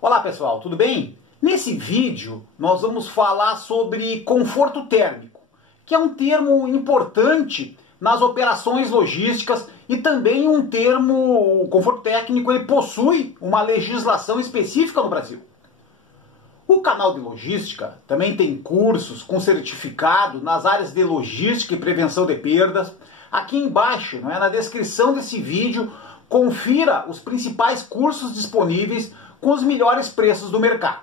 Olá pessoal, tudo bem? Nesse vídeo nós vamos falar sobre conforto térmico, que é um termo importante nas operações logísticas e também um termo, o conforto técnico, ele possui uma legislação específica no Brasil. O canal de logística também tem cursos com certificado nas áreas de logística e prevenção de perdas. Aqui embaixo, na descrição desse vídeo, confira os principais cursos disponíveis com os melhores preços do mercado.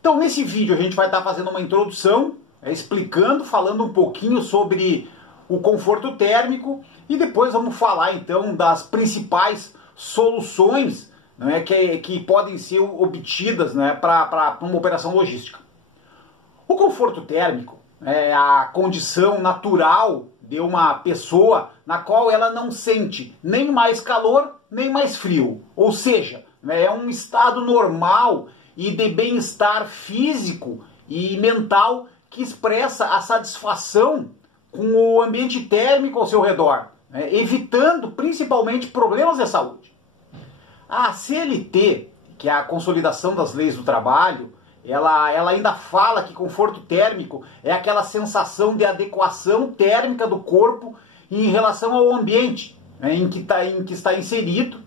Então, nesse vídeo a gente vai estar fazendo uma introdução, explicando, falando um pouquinho sobre o conforto térmico e depois vamos falar então das principais soluções que podem ser obtidas para uma operação logística. O conforto térmico é a condição natural de uma pessoa na qual ela não sente nem mais calor nem mais frio, ou seja, é um estado normal e de bem-estar físico e mental que expressa a satisfação com o ambiente térmico ao seu redor, evitando principalmente problemas de saúde. A CLT, que é a Consolidação das Leis do Trabalho, ela ainda fala que conforto térmico é aquela sensação de adequação térmica do corpo em relação ao ambiente em que está inserido,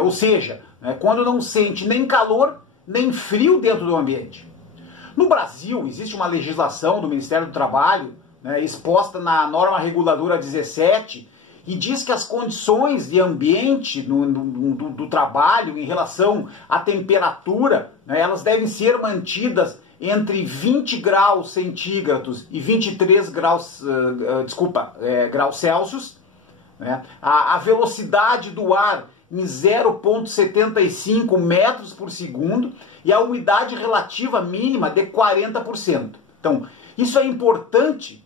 ou seja, quando não sente nem calor nem frio dentro do ambiente. No Brasil, existe uma legislação do Ministério do Trabalho, exposta na norma reguladora 17, e diz que as condições de ambiente do trabalho em relação à temperatura, elas devem ser mantidas entre 20 graus centígrados e 23 graus, graus Celsius, a velocidade do ar em 0,75 metros por segundo e a umidade relativa mínima de 40%. Então, isso é importante,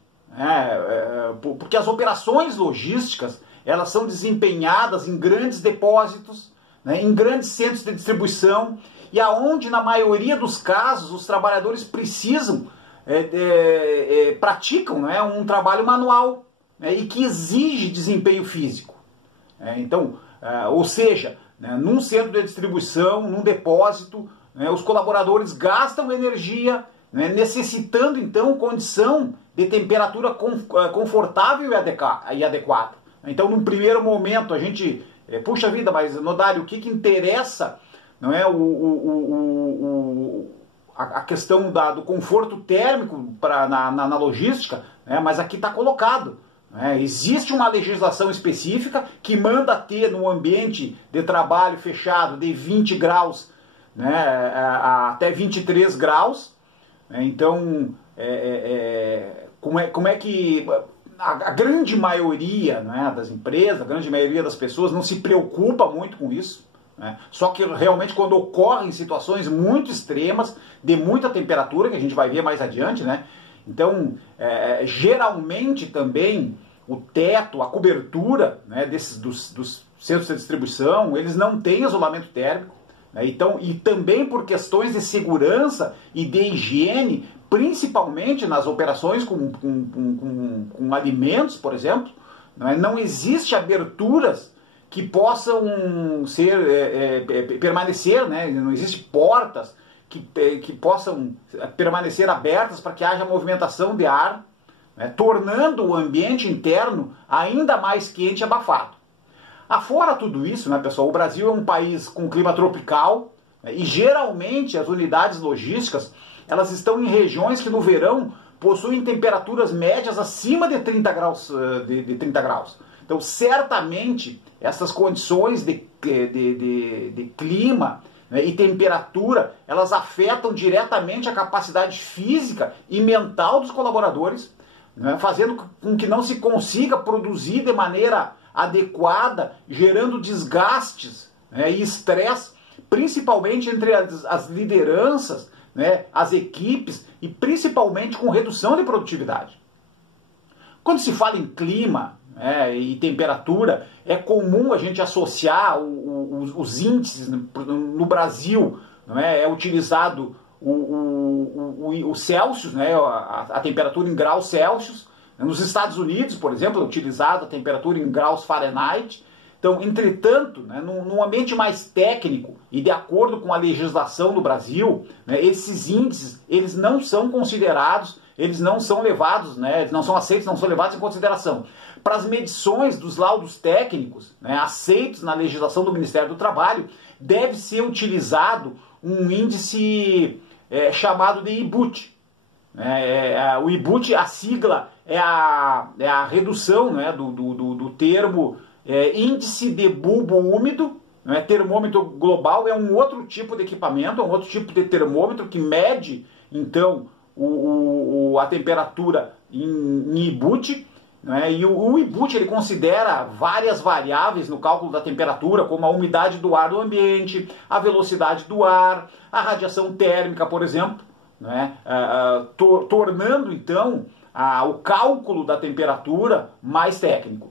porque as operações logísticas elas são desempenhadas em grandes depósitos, em grandes centros de distribuição e aonde na maioria dos casos os trabalhadores praticam um trabalho manual e que exige desempenho físico. Ou seja, num centro de distribuição, num depósito, os colaboradores gastam energia, necessitando então condição de temperatura confortável e adequada. Então, num primeiro momento, a gente, puxa vida, mas Nodari, o que interessa não é a questão do conforto térmico na logística, mas aqui está colocado. Existe uma legislação específica que manda ter no ambiente de trabalho fechado de 20 graus até 23 graus. Então, como é que a grande maioria das empresas, a grande maioria das pessoas não se preocupa muito com isso. Só que realmente quando ocorrem situações muito extremas, de muita temperatura, que a gente vai ver mais adiante, então, geralmente também o teto, a cobertura dos centros de distribuição, eles não têm isolamento térmico. Então, e também por questões de segurança e de higiene, principalmente nas operações com alimentos, por exemplo, não existe aberturas que possam permanecer, não existe portas que possam permanecer abertas para que haja movimentação de ar, tornando o ambiente interno ainda mais quente e abafado. Afora tudo isso, pessoal, o Brasil é um país com clima tropical e geralmente as unidades logísticas elas estão em regiões que no verão possuem temperaturas médias acima de 30 graus. Então, certamente, essas condições de clima e temperatura, elas afetam diretamente a capacidade física e mental dos colaboradores, fazendo com que não se consiga produzir de maneira adequada, gerando desgastes e estresse, principalmente entre as lideranças, as equipes e principalmente com redução de produtividade. Quando se fala em clima e temperatura, é comum a gente associar os índices. No Brasil é utilizado o Celsius, a temperatura em graus Celsius. Nos Estados Unidos, por exemplo, é utilizada a temperatura em graus Fahrenheit. Então, entretanto, né, num ambiente mais técnico e de acordo com a legislação do Brasil, né, esses índices eles não são considerados, eles não são levados, né, eles não são aceitos, não são levados em consideração. Para as medições dos laudos técnicos, né, aceitos na legislação do Ministério do Trabalho, deve ser utilizado um índice chamado de IBUT. O IBUT, a sigla é a redução, né, do termo índice de bulbo úmido, né, termômetro global é um outro tipo de equipamento, é um outro tipo de termômetro que mede, então, a temperatura em IBUT, né, e o IBUT ele considera várias variáveis no cálculo da temperatura, como a umidade do ar do ambiente, a velocidade do ar, a radiação térmica, por exemplo, né, tornando, então, o cálculo da temperatura mais técnico.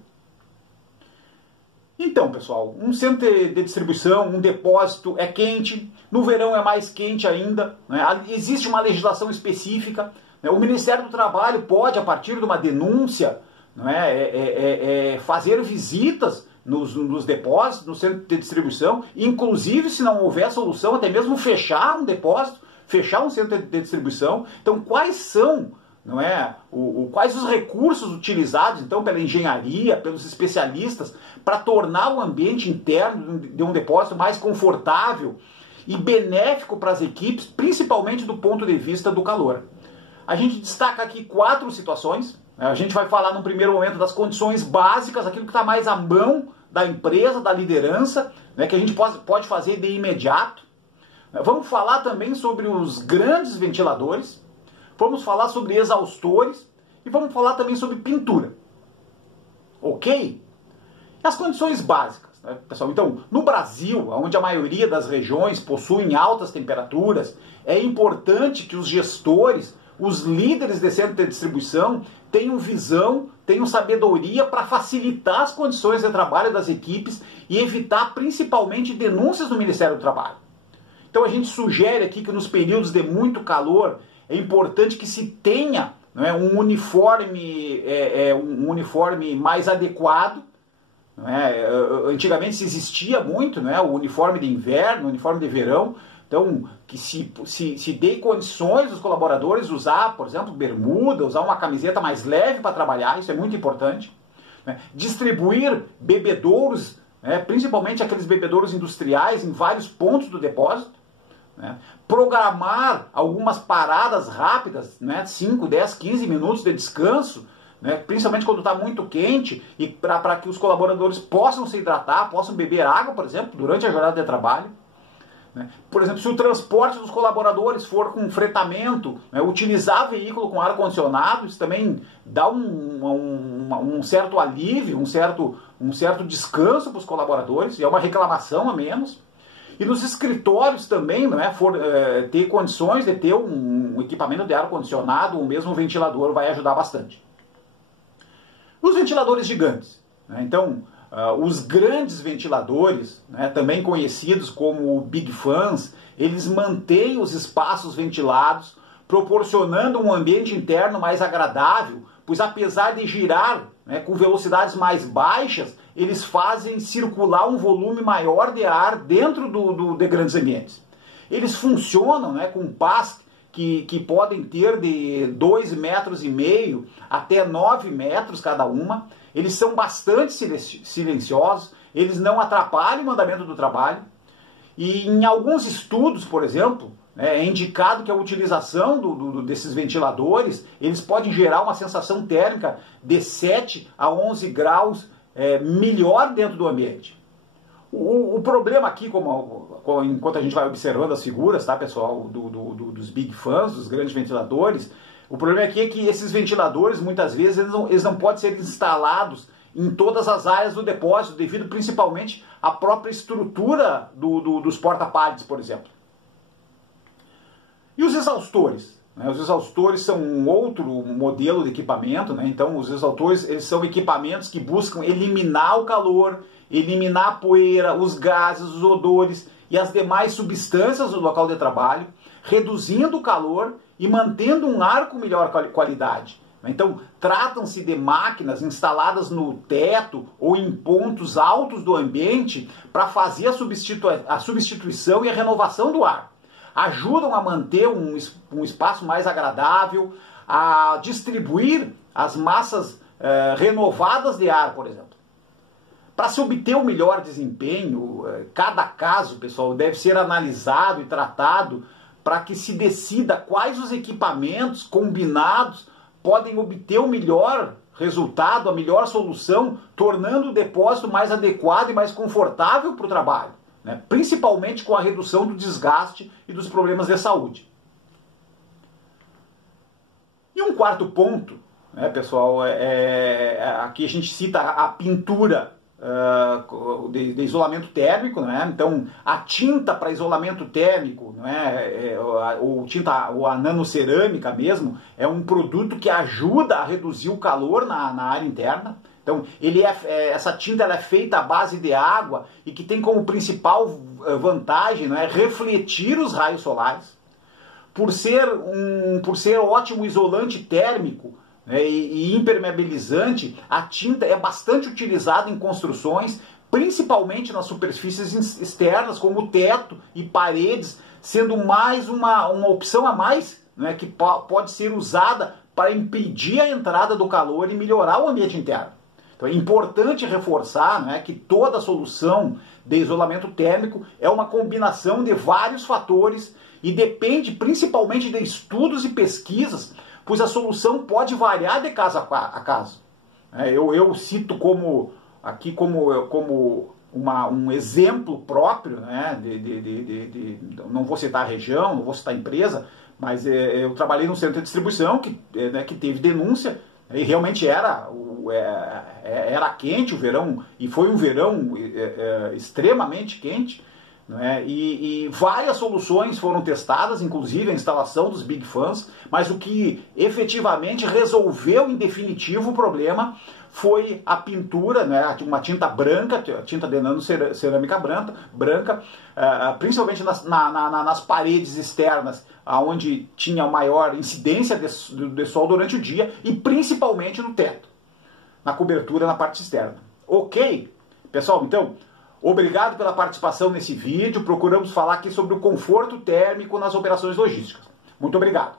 Então, pessoal, um centro de distribuição, um depósito é quente, no verão é mais quente ainda, né? Existe uma legislação específica, né? O Ministério do Trabalho pode, a partir de uma denúncia, né, fazer visitas nos depósitos, no centro de distribuição, inclusive, se não houver solução, até mesmo fechar um depósito, fechar um centro de distribuição. Então, quais são... quais os recursos utilizados então pela engenharia, pelos especialistas para tornar o ambiente interno de um depósito mais confortável e benéfico para as equipes, principalmente do ponto de vista do calor. A gente destaca aqui 4 situações. A gente vai falar no primeiro momento das condições básicas, aquilo que está mais à mão da empresa, da liderança, né, que a gente pode fazer de imediato. Vamos falar também sobre os grandes ventiladores. Vamos falar sobre exaustores e vamos falar também sobre pintura. Ok? As condições básicas, né, pessoal? Então, no Brasil, onde a maioria das regiões possuem altas temperaturas, é importante que os gestores, os líderes de centro de distribuição, tenham visão, tenham sabedoria para facilitar as condições de trabalho das equipes e evitar principalmente denúncias no Ministério do Trabalho. Então, a gente sugere aqui que nos períodos de muito calor, é importante que se tenha, né, um uniforme mais adequado. Né? Antigamente se existia muito, né, o uniforme de inverno, o uniforme de verão. Então, que se dê condições dos colaboradores usar, por exemplo, bermuda, usar uma camiseta mais leve para trabalhar, isso é muito importante. Né? Distribuir bebedouros, né, principalmente aqueles bebedouros industriais, em vários pontos do depósito. Né? Programar algumas paradas rápidas, né? 5, 10, 15 minutos de descanso, né? Principalmente quando está muito quente, e para que os colaboradores possam se hidratar, possam beber água, por exemplo, durante a jornada de trabalho. Né? Por exemplo, se o transporte dos colaboradores for com fretamento, né? Utilizar veículo com ar-condicionado, isso também dá um certo alívio, um certo descanso para os colaboradores, e é uma reclamação a menos. E nos escritórios também, né, ter condições de ter um equipamento de ar-condicionado, ou mesmo um ventilador, vai ajudar bastante. Os ventiladores gigantes. Né, então, os grandes ventiladores, né, também conhecidos como Big Fans, eles mantêm os espaços ventilados, proporcionando um ambiente interno mais agradável, pois apesar de girar, né, com velocidades mais baixas, eles fazem circular um volume maior de ar dentro de grandes ambientes. Eles funcionam, né, com pás que podem ter de 2,5 metros até 9 metros cada uma. Eles são bastante silenciosos, eles não atrapalham o andamento do trabalho. E em alguns estudos, por exemplo, é indicado que a utilização desses ventiladores, eles podem gerar uma sensação térmica de 7 a 11 graus melhor dentro do ambiente. O problema aqui, enquanto a gente vai observando as figuras, tá, pessoal, dos Big Fans, dos grandes ventiladores, o problema aqui é que esses ventiladores, muitas vezes, eles não podem ser instalados em todas as áreas do depósito, devido principalmente à própria estrutura dos porta-pallets, por exemplo. E os exaustores? Né? Os exaustores são um outro modelo de equipamento, né? Então os exaustores eles são equipamentos que buscam eliminar o calor, eliminar a poeira, os gases, os odores e as demais substâncias do local de trabalho, reduzindo o calor e mantendo um ar com melhor qualidade. Então, tratam-se de máquinas instaladas no teto ou em pontos altos do ambiente para fazer a substituição e a renovação do ar. Ajudam a manter um espaço mais agradável, a distribuir as massas renovadas de ar, por exemplo. Para se obter o melhor desempenho, cada caso, pessoal, deve ser analisado e tratado para que se decida quais os equipamentos combinados podem obter o melhor resultado, a melhor solução, tornando o depósito mais adequado e mais confortável para o trabalho, né? Principalmente com a redução do desgaste e dos problemas de saúde. E um quarto ponto, né, pessoal, aqui a gente cita a pintura de isolamento térmico, né? Então a tinta para isolamento térmico, né? Ou a nanocerâmica mesmo, é um produto que ajuda a reduzir o calor na área interna. Então essa tinta ela é feita à base de água e que tem como principal vantagem, né, refletir os raios solares. Por ser ótimo isolante térmico, e impermeabilizante, a tinta é bastante utilizada em construções, principalmente nas superfícies externas, como o teto e paredes, sendo mais uma opção a mais, né, que pode ser usada para impedir a entrada do calor e melhorar o ambiente interno. Então é importante reforçar, né, que toda solução de isolamento térmico é uma combinação de vários fatores e depende principalmente de estudos e pesquisas, pois a solução pode variar de caso a caso. Eu cito aqui como um exemplo próprio, né, não vou citar a região, não vou citar a empresa, mas eu trabalhei num centro de distribuição que teve denúncia, e realmente era quente o verão, e foi um verão extremamente quente, né? E várias soluções foram testadas, inclusive a instalação dos Big Fans, mas o que efetivamente resolveu em definitivo o problema foi a pintura, né? Uma tinta branca, tinta de nanocerâmica branca, principalmente nas paredes externas, onde tinha maior incidência de sol durante o dia, e principalmente no teto, na cobertura na parte externa. Ok? Pessoal, então, obrigado pela participação nesse vídeo. Procuramos falar aqui sobre o conforto térmico nas operações logísticas. Muito obrigado.